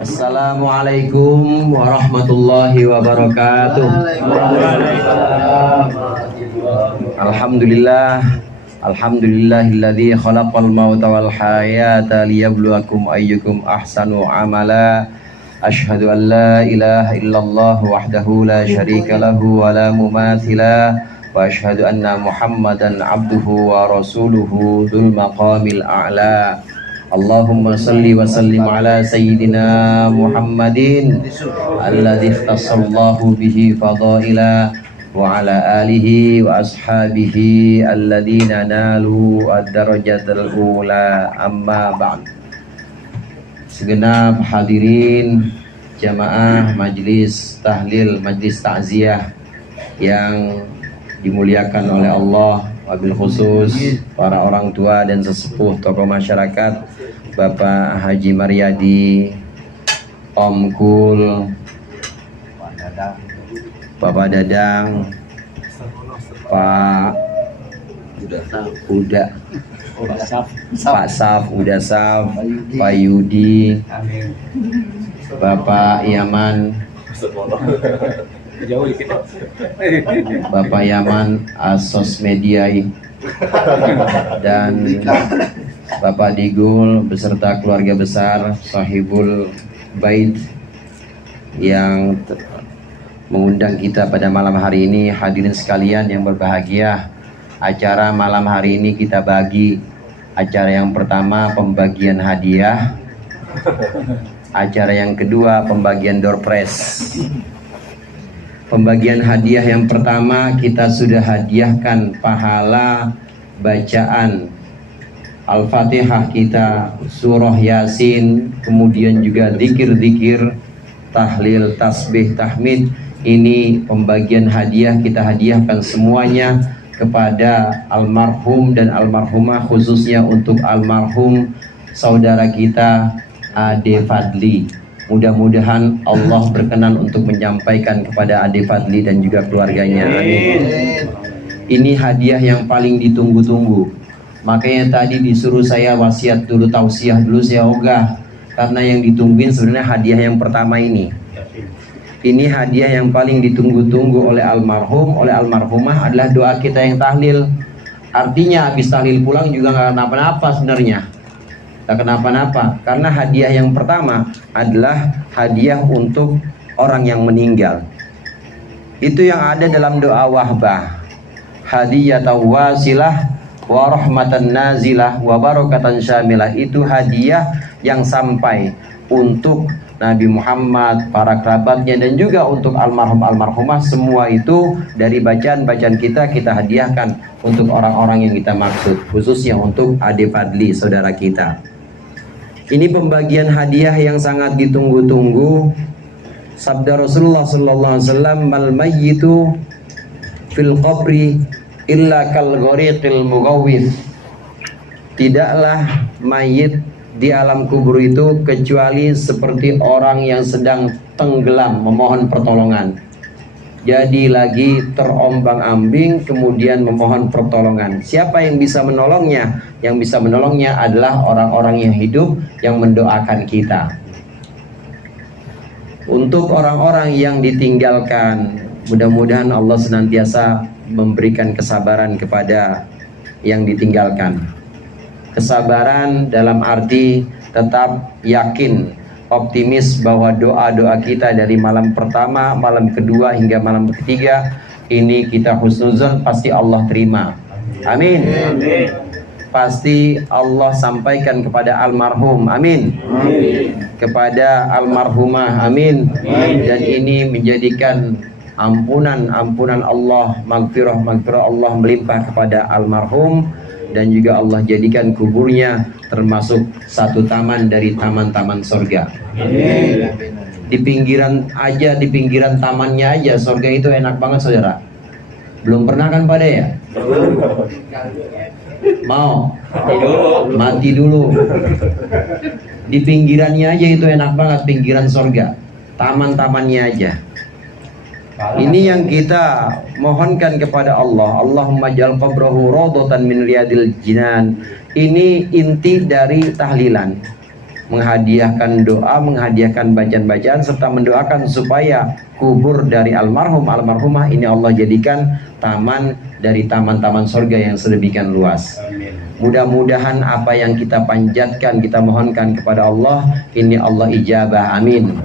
Assalamualaikum warahmatullahi wabarakatuh. Alhamdulillahilladzi khalaqal mauta wal hayata liyabluwakum ayyukum ahsanu amala. Asyhadu an la ilaha illallah wahdahu la syarika lahu wa la mumatsila wa asyhadu anna Muhammadan abduhu wa rasuluhu dzul maqamil a'la. Allahumma salli wa sallim ala sayyidina Muhammadin alladzi ikhtassallahu bihi fadaila wa ala alihi wa ashabihi alladzina nalu ad-darajatal ula, amma ba'd. Segenap hadirin jamaah majlis tahlil, majlis takziah yang dimuliakan oleh Allah, wabil khusus para orang tua dan sesepuh tokoh masyarakat, Bapak Haji Maryadi, Om Kul, Bapak Dadang, Pak Uda, Pak Saf, Uda Saf, Pak Yudi, Bapak Yaman, Bapak Yaman Asos Mediai, dan Bapak Digul beserta keluarga besar Sahibul Bait yang mengundang kita pada malam hari ini. Hadirin sekalian yang berbahagia, acara malam hari ini kita bagi. Acara yang pertama pembagian hadiah, acara yang kedua pembagian door prize. Pembagian hadiah yang pertama kita sudah hadiahkan pahala bacaan Al-Fatihah kita, surah Yasin, kemudian juga zikir-zikir, tahlil, tasbih, tahmid. Ini pembagian hadiah, kita hadiahkan semuanya kepada almarhum dan almarhumah, khususnya untuk almarhum saudara kita Ade Fadli. Mudah-mudahan Allah berkenan untuk menyampaikan kepada Ade Fadli dan juga keluarganya. Amin. Ini hadiah yang paling ditunggu-tunggu. Makanya tadi disuruh saya wasiat dulu, tausiah dulu, saya ogah. Karena yang ditungguin sebenarnya hadiah yang pertama ini. Ini hadiah yang paling ditunggu-tunggu oleh almarhum, oleh almarhumah adalah doa kita yang tahlil. Artinya habis tahlil pulang juga nggak kenapa-napa sebenarnya. Tak kenapa-napa, karena hadiah yang pertama adalah hadiah untuk orang yang meninggal. Itu yang ada dalam doa wahbah, hadiyatan wasilah wa rahmatan nazilah wa barakatan syamilah. Itu hadiah yang sampai untuk Nabi Muhammad, para kerabatnya, dan juga untuk almarhum almarhumah. Semua itu dari bacaan-bacaan kita hadiahkan untuk orang-orang yang kita maksud, khususnya untuk Ade Fadli, saudara kita. Ini pembagian hadiah yang sangat ditunggu-tunggu. Sabda Rasulullah sallallahu alaihi wasallam, "Mal mayyitu fil qabri illa kal ghariqil mughawwith." Tidaklah mayit di alam kubur itu kecuali seperti orang yang sedang tenggelam memohon pertolongan. Jadi lagi terombang-ambing kemudian memohon pertolongan. Siapa yang bisa menolongnya? Yang bisa menolongnya adalah orang-orang yang hidup yang mendoakan kita. Untuk orang-orang yang ditinggalkan, mudah-mudahan Allah senantiasa memberikan kesabaran kepada yang ditinggalkan. Kesabaran dalam arti tetap yakin, optimis bahwa doa-doa kita dari malam pertama, malam kedua hingga malam ketiga ini kita husnuzon, pasti Allah terima. Amin. Pasti Allah sampaikan kepada almarhum. Amin. Kepada almarhumah. Amin. Dan ini menjadikan ampunan Allah, magfirah Allah melimpah kepada almarhum, dan juga Allah jadikan kuburnya termasuk satu taman dari taman-taman surga. Di pinggiran tamannya aja surga itu enak banget, saudara. Belum pernah kan pada ya? Mau? Mati dulu. Di pinggirannya aja itu enak banget, pinggiran surga. Taman-tamannya aja. Ini yang kita mohonkan kepada Allah. Allahumma ja'al qabrahu rawdatan min riyadil jinan. Ini inti dari tahlilan. menghadiahkan doa, menghadiahkan bacaan-bacaan, serta mendoakan supaya kubur dari almarhum almarhumah ini Allah jadikan taman dari taman-taman surga yang sedemikian luas. Mudah-mudahan apa yang kita panjatkan, kita mohonkan kepada Allah, ini Allah ijabah, amin.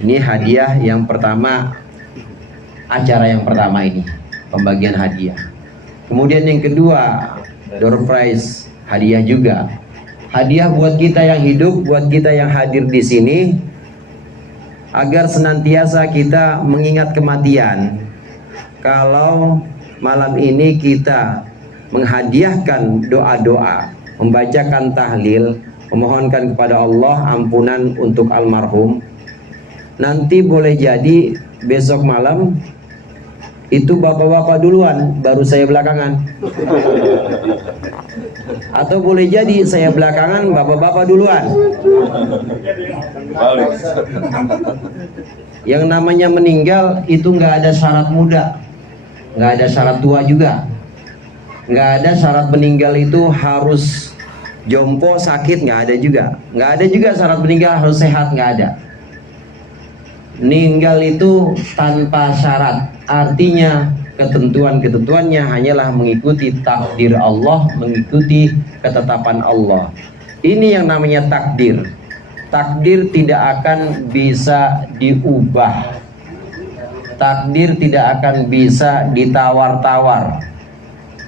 Ini hadiah yang pertama, acara yang pertama ini, pembagian hadiah. Kemudian yang kedua, door prize, hadiah juga. Hadiah buat kita yang hidup, buat kita yang hadir di sini, agar senantiasa kita mengingat kematian. Kalau malam ini kita menghadiahkan doa-doa, membacakan tahlil, memohonkan kepada Allah ampunan untuk almarhum, nanti boleh jadi besok malam itu bapak-bapak duluan, baru saya belakangan. Atau boleh jadi saya belakangan, bapak-bapak duluan. Yang namanya meninggal itu nggak ada syarat muda, nggak ada syarat tua juga, nggak ada syarat meninggal itu harus jompo, sakit, nggak ada juga. Nggak ada juga syarat meninggal harus sehat, nggak ada. Meninggal itu tanpa syarat, artinya ketentuan-ketentuannya hanyalah mengikuti takdir Allah, mengikuti ketetapan Allah. Ini yang namanya takdir. Takdir tidak akan bisa diubah, takdir tidak akan bisa ditawar-tawar.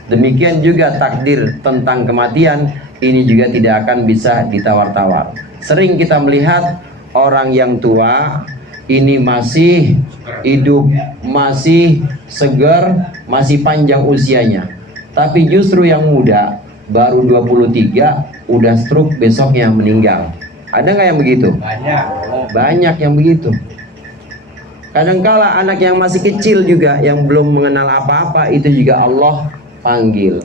Demikian juga takdir tentang kematian, ini juga tidak akan bisa ditawar-tawar. Sering kita melihat orang yang tua ini masih hidup, masih segar, masih panjang usianya. Tapi justru yang muda, baru 23, udah stroke, besoknya meninggal. Ada nggak yang begitu? Banyak. Banyak yang begitu. Kadangkala anak yang masih kecil juga, yang belum mengenal apa-apa, itu juga Allah panggil.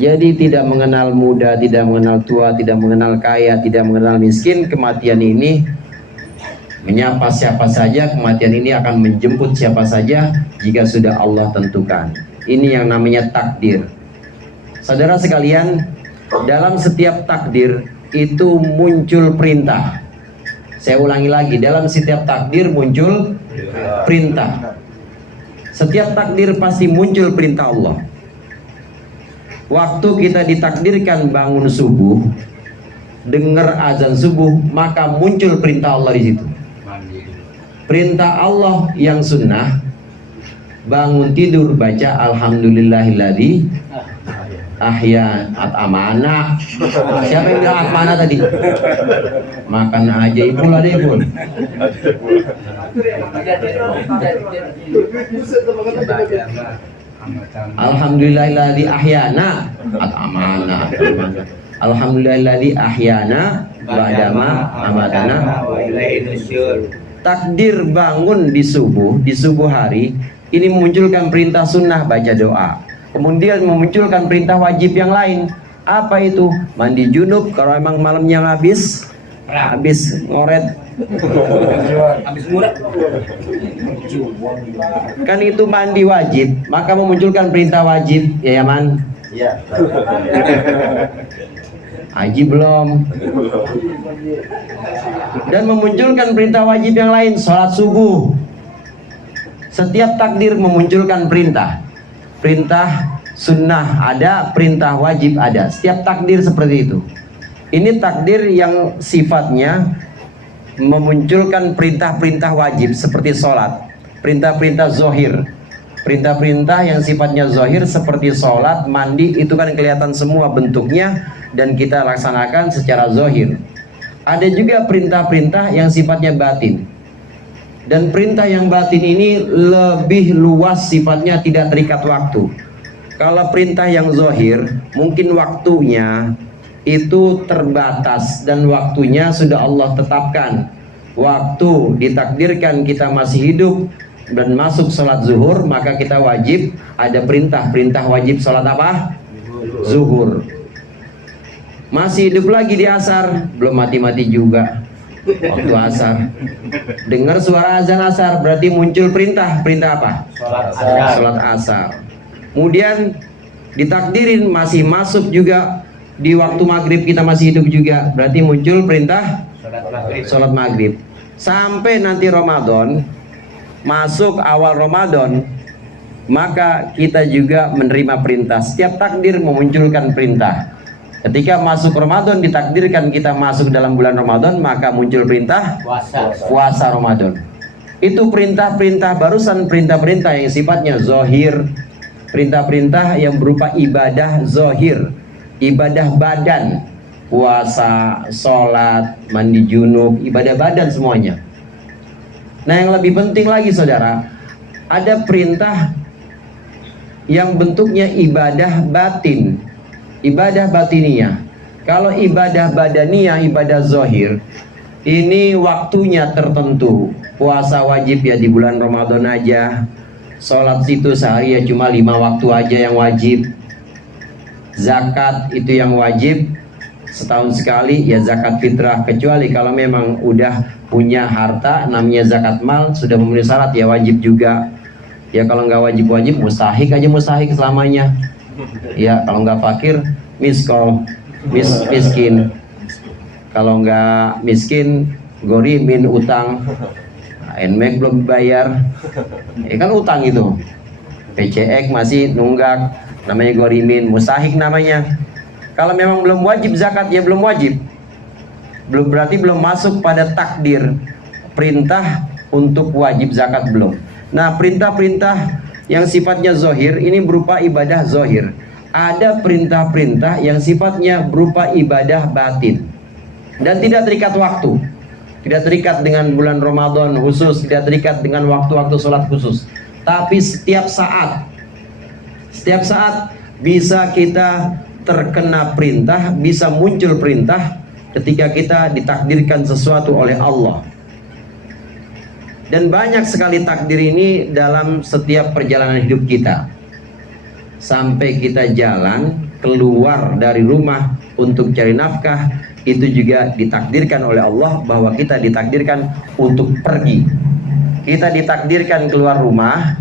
Jadi tidak mengenal muda, tidak mengenal tua, tidak mengenal kaya, tidak mengenal miskin. Kematian ini menyapa siapa saja, kematian ini akan menjemput siapa saja jika sudah Allah tentukan. Ini yang namanya takdir. Saudara sekalian, dalam setiap takdir itu muncul perintah. Saya ulangi lagi, dalam setiap takdir muncul perintah. Setiap takdir pasti muncul perintah Allah. Waktu kita ditakdirkan bangun subuh, dengar azan subuh, maka muncul perintah Allah di situ. Perintah Allah yang sunnah, bangun tidur baca alhamdulillahilladzi ahya at'amana. Siapa yang bilang at'amana tadi? Makan aja Ipul, ada Ipul. Alhamdulillahilladzi ahyana at'amana. Alhamdulillahilladzi ahyana ba'dama amatana wa ilaihi nusyur. Takdir bangun di subuh hari ini memunculkan perintah sunnah baca doa, kemudian memunculkan perintah wajib yang lain. Apa itu? Mandi junub kalau emang malamnya habis ngoret, habis nguret, kan itu mandi wajib, maka memunculkan perintah wajib. Ya man, ya. Haji belum. Dan memunculkan perintah wajib yang lain, sholat subuh. Setiap takdir memunculkan perintah. Perintah sunnah ada, perintah wajib ada. Setiap takdir seperti itu. Ini takdir yang sifatnya memunculkan perintah-perintah wajib seperti sholat, perintah-perintah zohir. Perintah-perintah yang sifatnya zohir seperti sholat, mandi, itu kan kelihatan semua bentuknya dan kita laksanakan secara zohir. Ada juga perintah-perintah yang sifatnya batin. Dan perintah yang batin ini lebih luas sifatnya, tidak terikat waktu. Kalau perintah yang zohir, mungkin waktunya itu terbatas dan waktunya sudah Allah tetapkan. Waktu ditakdirkan kita masih hidup dan masuk sholat zuhur, maka kita wajib ada perintah wajib sholat apa? Zuhur. Masih hidup lagi di asar, belum mati-mati juga waktu asar. Dengar suara azan asar, berarti muncul perintah apa? Sholat asar. Kemudian ditakdirin masih masuk juga di waktu maghrib kita masih hidup juga, berarti muncul perintah sholat maghrib. Sampai nanti Ramadan, masuk awal Ramadan, maka kita juga menerima perintah. Setiap takdir memunculkan perintah. Ketika masuk Ramadan ditakdirkan kita masuk dalam bulan Ramadan, maka muncul perintah puasa Ramadan. Itu perintah-perintah barusan, perintah-perintah yang sifatnya zahir, perintah-perintah yang berupa ibadah zahir, ibadah badan, puasa, sholat, mandi junub, ibadah badan semuanya. Nah, yang lebih penting lagi saudara, ada perintah yang bentuknya ibadah batin, ibadah batiniyah. Kalau ibadah badaniyah, ibadah zahir, ini waktunya tertentu. Puasa wajib ya di bulan Ramadan aja, sholat situ sehari ya cuma 5 waktu aja yang wajib. Zakat itu yang wajib setahun sekali ya zakat fitrah, kecuali kalau memang udah punya harta namanya zakat mal, sudah memenuhi syarat ya wajib juga. Ya kalau nggak wajib-wajib mustahik aja, mustahik selamanya. Ya kalau nggak fakir miskin. Kalau nggak miskin gorimin, utang. NMAX belum bayar, kan utang itu. PCX masih nunggak, namanya gorimin. Mustahik namanya. Kalau memang belum wajib zakat ya belum wajib, berarti belum masuk pada takdir perintah untuk wajib zakat, belum. Nah, perintah-perintah yang sifatnya zahir ini berupa ibadah zahir. Ada perintah-perintah yang sifatnya berupa ibadah batin dan tidak terikat waktu, tidak terikat dengan bulan Ramadan khusus, tidak terikat dengan waktu-waktu sholat khusus, tapi setiap saat bisa kita terkena perintah, bisa muncul perintah ketika kita ditakdirkan sesuatu oleh Allah. Dan banyak sekali takdir ini dalam setiap perjalanan hidup kita. Sampai kita jalan keluar dari rumah untuk cari nafkah, itu juga ditakdirkan oleh Allah bahwa kita ditakdirkan untuk pergi. Kita ditakdirkan keluar rumah,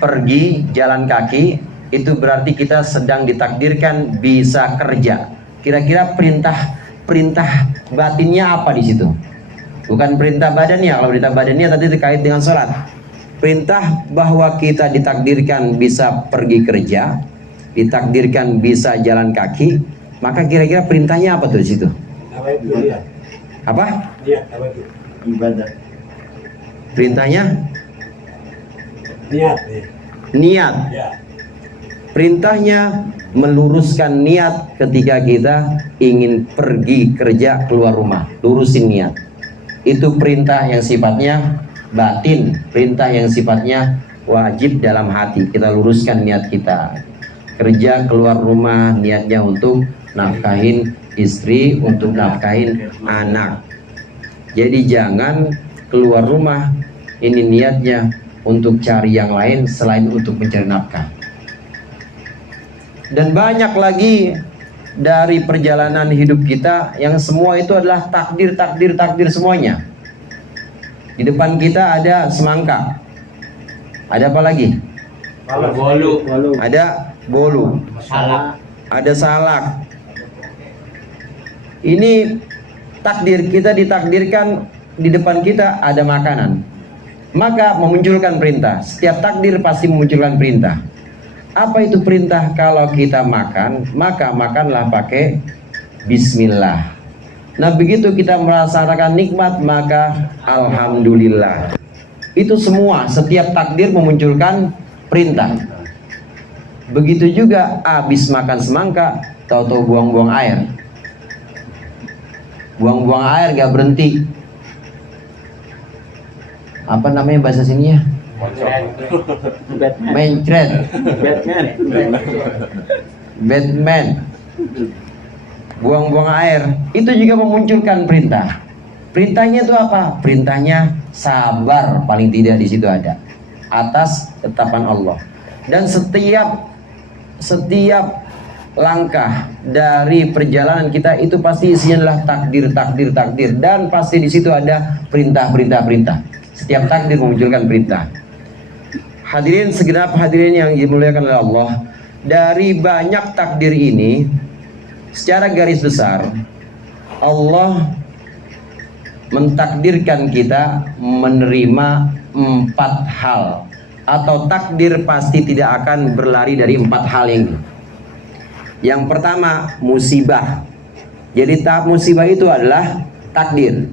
pergi jalan kaki, itu berarti kita sedang ditakdirkan bisa kerja. Kira-kira perintah batinnya apa di situ? Bukan perintah badannya. Kalau perintah badannya tadi terkait dengan sholat. Perintah bahwa kita ditakdirkan bisa pergi kerja, ditakdirkan bisa jalan kaki, maka kira-kira perintahnya apa tuh di situ? Apa? Ibadah. Perintahnya? Niat. Perintahnya meluruskan niat ketika kita ingin pergi kerja keluar rumah, lurusin niat. Itu perintah yang sifatnya batin, perintah yang sifatnya wajib dalam hati. Kita luruskan niat kita. Kerja keluar rumah niatnya untuk nafkahin istri, untuk nafkahin anak. Jadi jangan keluar rumah ini niatnya untuk cari yang lain selain untuk mencari nafkah. Dan banyak lagi dari perjalanan hidup kita yang semua itu adalah takdir semuanya. Di depan kita ada semangka. Ada apa lagi? Bolu. Ada bolu. Ada salak. Ini takdir, kita ditakdirkan di depan kita ada makanan. Maka memunculkan perintah. Setiap takdir pasti memunculkan perintah. Apa itu perintah? Kalau kita makan, maka makanlah pakai bismillah. Nah, begitu kita merasakan nikmat, maka alhamdulillah. Itu semua, setiap takdir memunculkan perintah. Begitu juga habis makan semangka, tahu-tahu buang-buang air. Buang-buang air gak berhenti. Apa namanya bahasa sininya? Mencret. Batman. Buang-buang air. Itu juga memunculkan perintah. Perintahnya itu apa? Perintahnya sabar, paling tidak di situ ada. Atas ketetapan Allah. Dan setiap langkah dari perjalanan kita itu pasti isinya adalah takdir. Dan pasti di situ ada perintah. Setiap takdir memunculkan perintah. Hadirin, segenap hadirin yang dimuliakan oleh Allah, dari banyak takdir ini secara garis besar Allah mentakdirkan kita menerima 4 hal, atau takdir pasti tidak akan berlari dari 4 hal ini. Yang pertama, musibah. Jadi tahap musibah itu adalah takdir.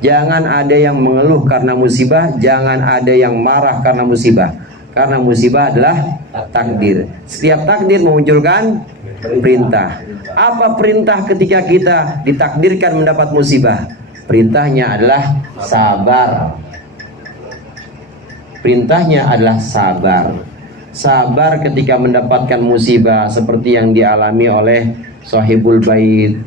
Jangan ada yang mengeluh karena musibah, jangan ada yang marah karena musibah. Karena musibah adalah takdir. Setiap takdir memunculkan perintah. Apa perintah ketika kita ditakdirkan mendapat musibah? Perintahnya adalah sabar. Perintahnya adalah sabar. Sabar ketika mendapatkan musibah seperti yang dialami oleh Sahibul Bait.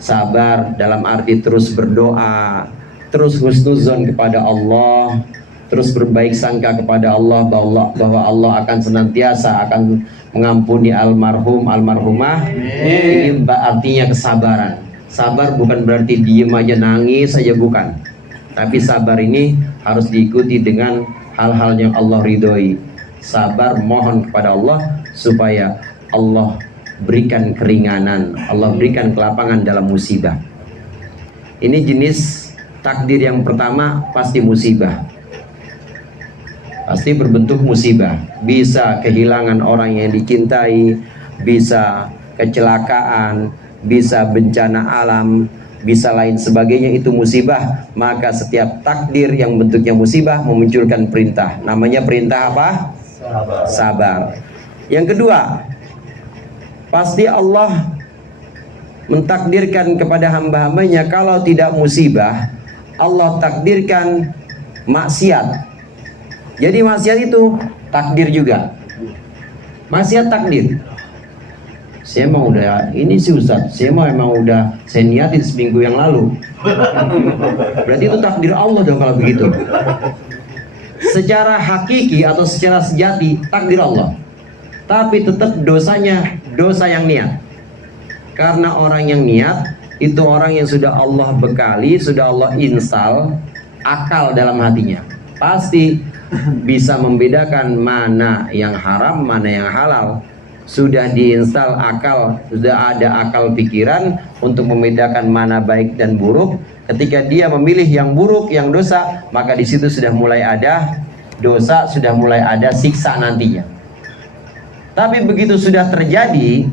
Sabar dalam arti terus berdoa, terus husnuzon kepada Allah, terus berbaik sangka kepada Allah bahwa Allah akan senantiasa akan mengampuni almarhum almarhumah. Ini artinya kesabaran. Sabar bukan berarti diem aja nangis saja, bukan. Tapi sabar ini harus diikuti dengan hal-hal yang Allah ridhoi. Sabar mohon kepada Allah supaya Allah berikan keringanan, Allah berikan kelapangan dalam musibah. Ini jenis takdir yang pertama, pasti musibah. Pasti berbentuk musibah. Bisa kehilangan orang yang dicintai, bisa kecelakaan, bisa bencana alam, bisa lain sebagainya, itu musibah. Maka setiap takdir yang bentuknya musibah memunculkan perintah. Namanya perintah apa? Sabar. Yang kedua, pasti Allah mentakdirkan kepada hamba-hambanya kalau tidak musibah, Allah takdirkan maksiat. Jadi maksiat itu takdir juga. Maksiat takdir. Saya emang udah ini sih Ustaz, saya emang udah saya niatin seminggu yang lalu. Berarti itu takdir Allah dong kalau begitu. Secara hakiki atau secara sejati takdir Allah. Tapi tetap dosanya dosa yang niat. Karena orang yang niat itu orang yang sudah Allah bekali, sudah Allah install akal dalam hatinya. Pasti bisa membedakan mana yang haram, mana yang halal. Sudah diinstal akal, sudah ada akal pikiran untuk membedakan mana baik dan buruk. Ketika dia memilih yang buruk, yang dosa, maka di situ sudah mulai ada dosa, sudah mulai ada siksa nantinya. Tapi begitu sudah terjadi,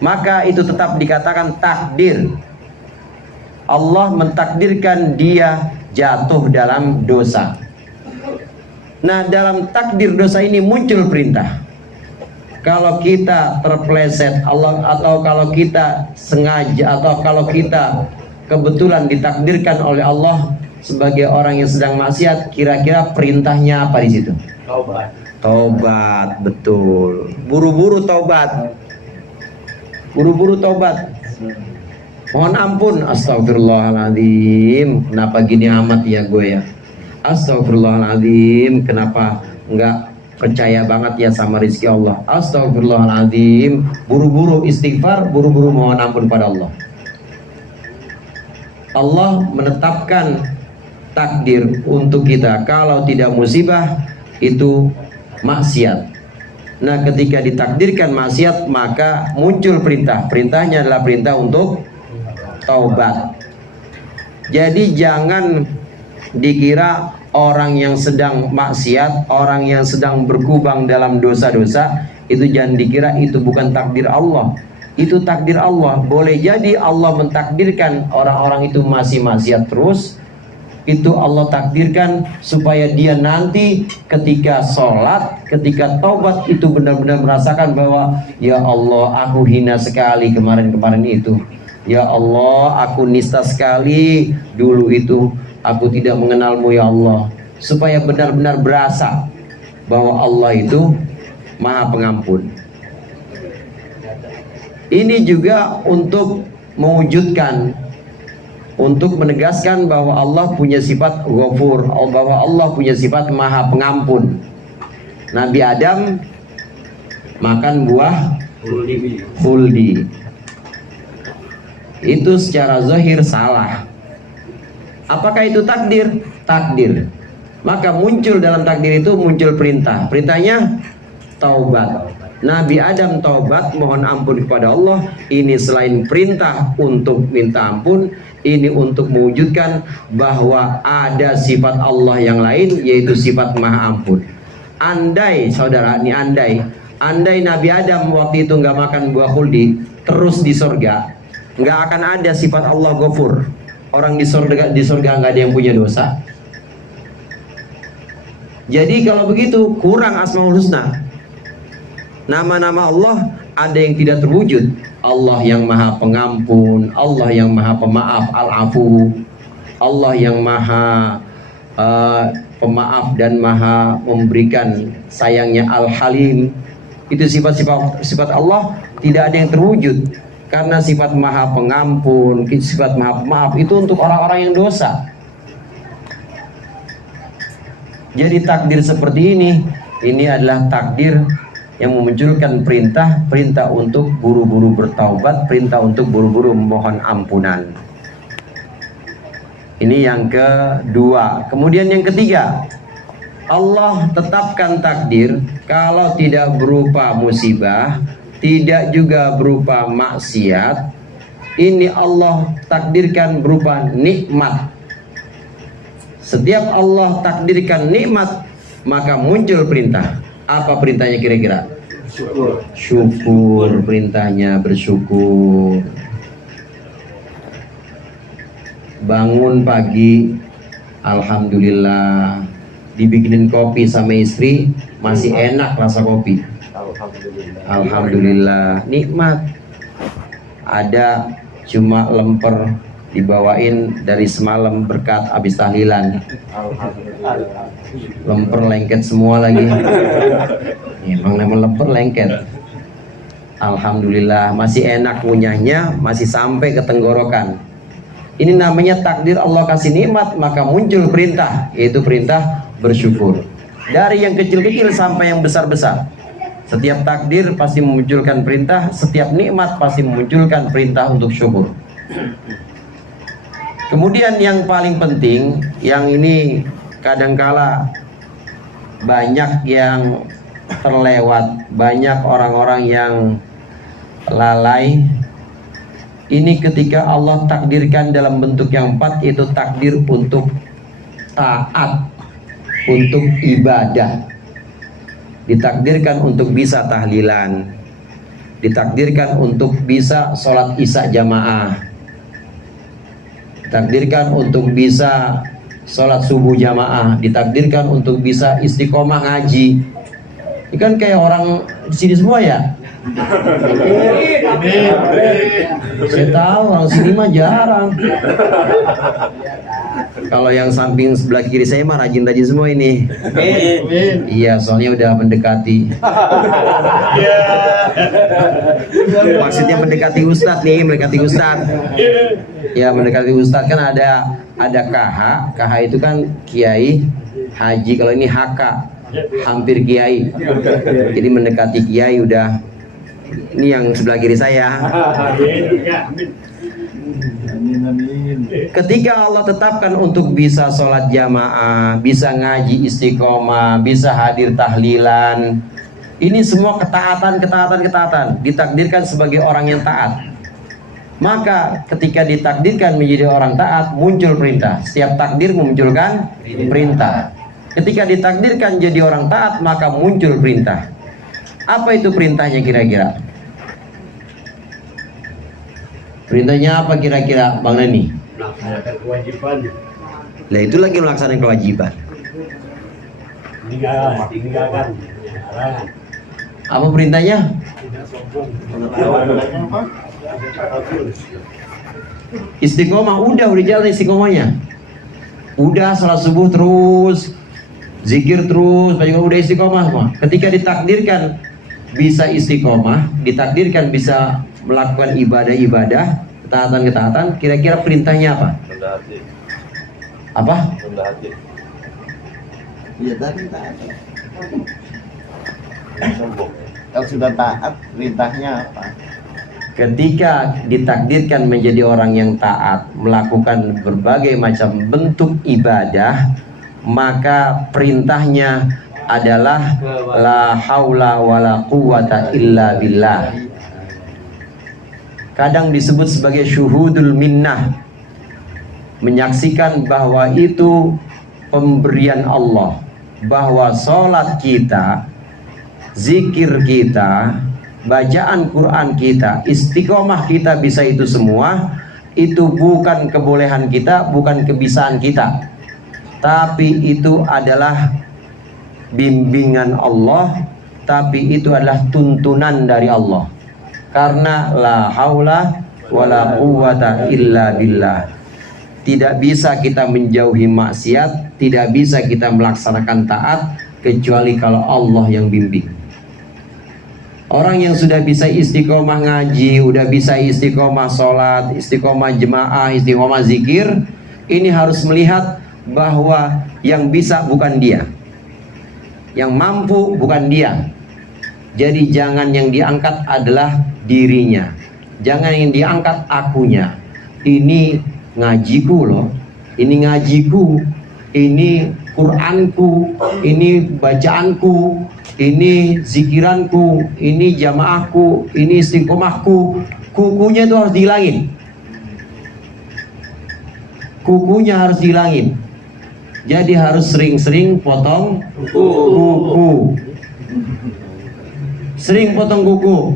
maka itu tetap dikatakan takdir. Allah mentakdirkan dia jatuh dalam dosa. Nah, dalam takdir dosa ini muncul perintah. Kalau kita terpleset Allah, atau kalau kita sengaja, atau kalau kita kebetulan ditakdirkan oleh Allah sebagai orang yang sedang maksiat, kira-kira perintahnya apa di situ? Taubat. Taubat, betul. Buru-buru taubat. Buru-buru taubat. Mohon ampun, astagfirullahaladzim. Kenapa gini amat ya gue ya? Astagfirullahaladzim. Kenapa enggak percaya banget ya sama rezeki Allah? Astagfirullahaladzim. Buru-buru istighfar, buru-buru mohon ampun pada Allah. Allah menetapkan takdir untuk kita. Kalau tidak musibah, itu maksiat. Nah, ketika ditakdirkan maksiat, maka muncul perintah. Perintahnya adalah perintah untuk taubat. Jadi jangan dikira orang yang sedang maksiat, orang yang sedang berkubang dalam dosa-dosa, itu jangan dikira itu bukan takdir Allah. Itu takdir Allah. Boleh jadi Allah mentakdirkan orang-orang itu masih maksiat terus. Itu Allah takdirkan supaya dia nanti ketika sholat, ketika taubat, itu benar-benar merasakan bahwa ya Allah, aku hina sekali kemarin-kemarin itu. Ya Allah, aku nista sekali dulu itu. Aku tidak mengenalmu ya Allah. Supaya benar-benar berasa bahwa Allah itu Maha Pengampun. Ini juga untuk mewujudkan, untuk menegaskan bahwa Allah punya sifat Ghafur, bahwa Allah punya sifat Maha Pengampun. Nabi Adam makan buah khuldi. Itu secara zahir salah. Apakah itu takdir? Takdir. Maka muncul dalam takdir itu muncul perintah. Perintahnya taubat. Nabi Adam taubat mohon ampun kepada Allah, ini selain perintah untuk minta ampun, ini untuk mewujudkan bahwa ada sifat Allah yang lain, yaitu sifat maha ampun. Andai saudara, ini andai Nabi Adam waktu itu nggak makan buah khuldi terus di surga, nggak akan ada sifat Allah Ghafur. Orang di surga nggak ada yang punya dosa. Jadi kalau begitu kurang Asmaul Husna. Nama-nama Allah ada yang tidak terwujud. Allah yang maha pengampun, Allah yang maha pemaaf, al-afu, Allah yang maha pemaaf dan maha memberikan sayangnya, al-halim. Itu sifat Allah tidak ada yang terwujud. Karena sifat maha pengampun, sifat maha pemaaf itu untuk orang-orang yang dosa. Jadi takdir seperti ini adalah takdir yang memunculkan perintah untuk buru-buru bertaubat, perintah untuk buru-buru memohon ampunan. Ini yang kedua. Kemudian yang ketiga, Allah tetapkan takdir kalau tidak berupa musibah, tidak juga berupa maksiat, ini Allah takdirkan berupa nikmat. Setiap Allah takdirkan nikmat, maka muncul perintah. Apa perintahnya kira-kira? Syukur, perintahnya bersyukur. Bangun pagi, alhamdulillah, dibikinin kopi sama istri, masih enak rasa kopi. Alhamdulillah, nikmat. Ada cuma lemper dibawain dari semalam berkat habis tahlilan. Lemper lengket semua lagi. Emang lemper lengket. Alhamdulillah, masih enak ngunyahnya, masih sampai ke tenggorokan. Ini namanya takdir Allah kasih nikmat, maka muncul perintah, yaitu perintah bersyukur. Dari yang kecil-kecil sampai yang besar-besar, setiap takdir pasti memunculkan perintah, setiap nikmat pasti memunculkan perintah untuk syukur. Kemudian yang paling penting, yang ini kadangkala banyak yang terlewat, banyak orang-orang yang lalai. Ini ketika Allah takdirkan dalam bentuk yang empat, itu takdir untuk taat, untuk ibadah. Ditakdirkan untuk bisa tahlilan, ditakdirkan untuk bisa sholat isya jamaah, ditakdirkan untuk bisa sholat subuh jamaah, ditakdirkan untuk bisa istiqomah ngaji. Ini kan kayak orang di sini semua ya. Saya tahu orang sini mah jarang. Kalau yang samping sebelah kiri saya mah rajin-rajin semua ini. Iya, soalnya udah mendekati. Maksudnya mendekati ustadz nih, mendekati ustadz. Ya, mendekati ustadz kan ada KH. KH itu kan kiai haji. Kalau ini HK, hampir kiai. Jadi mendekati kiai udah. Ini yang sebelah kiri saya. Ketika Allah tetapkan untuk bisa sholat jamaah, bisa ngaji istiqomah, bisa hadir tahlilan, ini semua ketaatan, ditakdirkan sebagai orang yang taat. Maka ketika ditakdirkan menjadi orang taat, muncul perintah. Setiap takdir memunculkan perintah. Ketika ditakdirkan jadi orang taat, maka muncul perintah. Apa itu perintahnya kira-kira? Perintahnya apa kira-kira, Bang Nani? Melaksanakan kewajiban. Nah, itu lagi melaksanakan kewajiban. Tinggalkan. Apa perintahnya? Istiqomah, udah jalan istiqomahnya. Udah salat subuh terus, zikir terus, udah istiqomah semua. Ketika ditakdirkan bisa istiqomah, ditakdirkan bisa melakukan ibadah-ibadah, ketaatan-ketaatan, kira-kira perintahnya apa? Rendah hati. Apa? Rendah hati. Iya, tadi taat. Sombong. Kalau sudah taat, perintahnya apa? Ketika ditakdirkan menjadi orang yang taat, melakukan berbagai macam bentuk ibadah, maka perintahnya adalah la haula wala quwata illa billah. Kadang disebut sebagai syuhudul minnah, menyaksikan bahwa itu pemberian Allah, bahwa sholat kita, zikir kita, bacaan Quran kita, istiqomah kita bisa itu semua, itu bukan kebolehan kita, bukan kebisaan kita, tapi itu adalah bimbingan Allah, tapi itu adalah tuntunan dari Allah. Karena la haula wala quwata illa billah. Tidak bisa kita menjauhi maksiat, tidak bisa kita melaksanakan taat kecuali kalau Allah yang bimbing. Orang yang sudah bisa istiqomah ngaji, udah bisa istiqomah sholat, istiqomah jemaah, istiqomah zikir, ini harus melihat bahwa yang bisa bukan dia, yang mampu bukan dia. Jadi jangan yang diangkat adalah dirinya, jangan yang diangkat akunya. Ini ngajiku loh, ini ngajiku, ini Quranku, ini bacaanku, ini zikiranku, ini jamaahku, ini istiqomahku. Kukunya itu harus dihilangin, kukunya harus dihilangin. Jadi harus sering-sering potong kuku, sering potong kuku.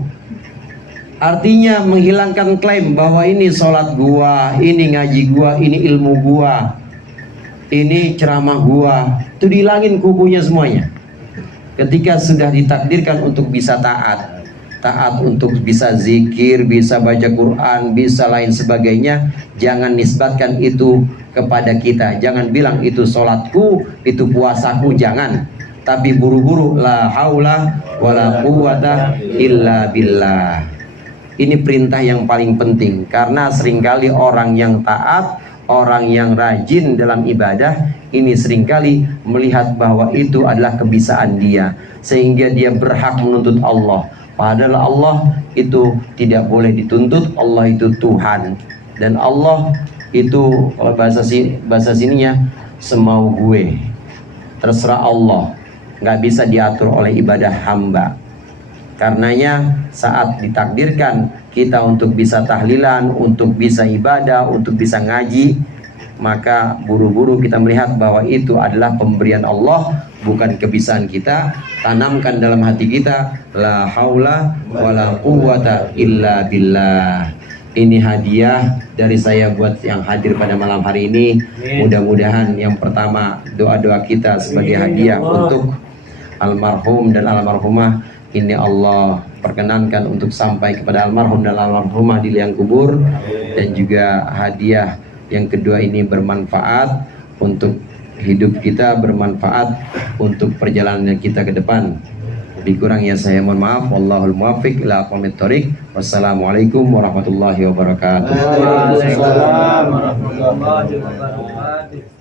Artinya menghilangkan klaim bahwa ini sholat gua, ini ngaji gua, ini ilmu gua, ini ceramah gua. Itu dihilangin kukunya semuanya. Ketika sudah ditakdirkan untuk bisa taat untuk bisa zikir, bisa baca Quran, bisa lain sebagainya, jangan nisbatkan itu kepada kita. Jangan bilang itu sholatku, itu puasaku, jangan. Tapi buru-buru la haula wala quwata illa billah. Ini perintah yang paling penting, karena seringkali orang yang taat, orang yang rajin dalam ibadah, ini seringkali melihat bahwa itu adalah kebisaan dia, sehingga dia berhak menuntut Allah. Padahal Allah itu tidak boleh dituntut, Allah itu Tuhan. Dan Allah itu kalau bahasa sininya semau gue, terserah Allah, nggak bisa diatur oleh ibadah hamba. Karenanya saat ditakdirkan kita untuk bisa tahlilan, untuk bisa ibadah, untuk bisa ngaji, maka buru-buru kita melihat bahwa itu adalah pemberian Allah, bukan kebisaan kita. Tanamkan dalam hati kita la haula wala quwata illa billah. Ini hadiah dari saya buat yang hadir pada malam hari ini. Mudah-mudahan yang pertama doa-doa kita sebagai hadiah untuk almarhum dan almarhumah ini Allah perkenankan untuk sampai kepada almarhum dan almarhumah di liang kubur. Dan juga hadiah yang kedua ini bermanfaat untuk hidup kita, bermanfaat untuk perjalanan kita ke depan. Lebih kurangnya saya mohon maaf. Wallahul muwaffiq ila aqwamit thoriq. Wassalamualaikum warahmatullahi wabarakatuh. Waalaikumsalam warahmatullahi wabarakatuh.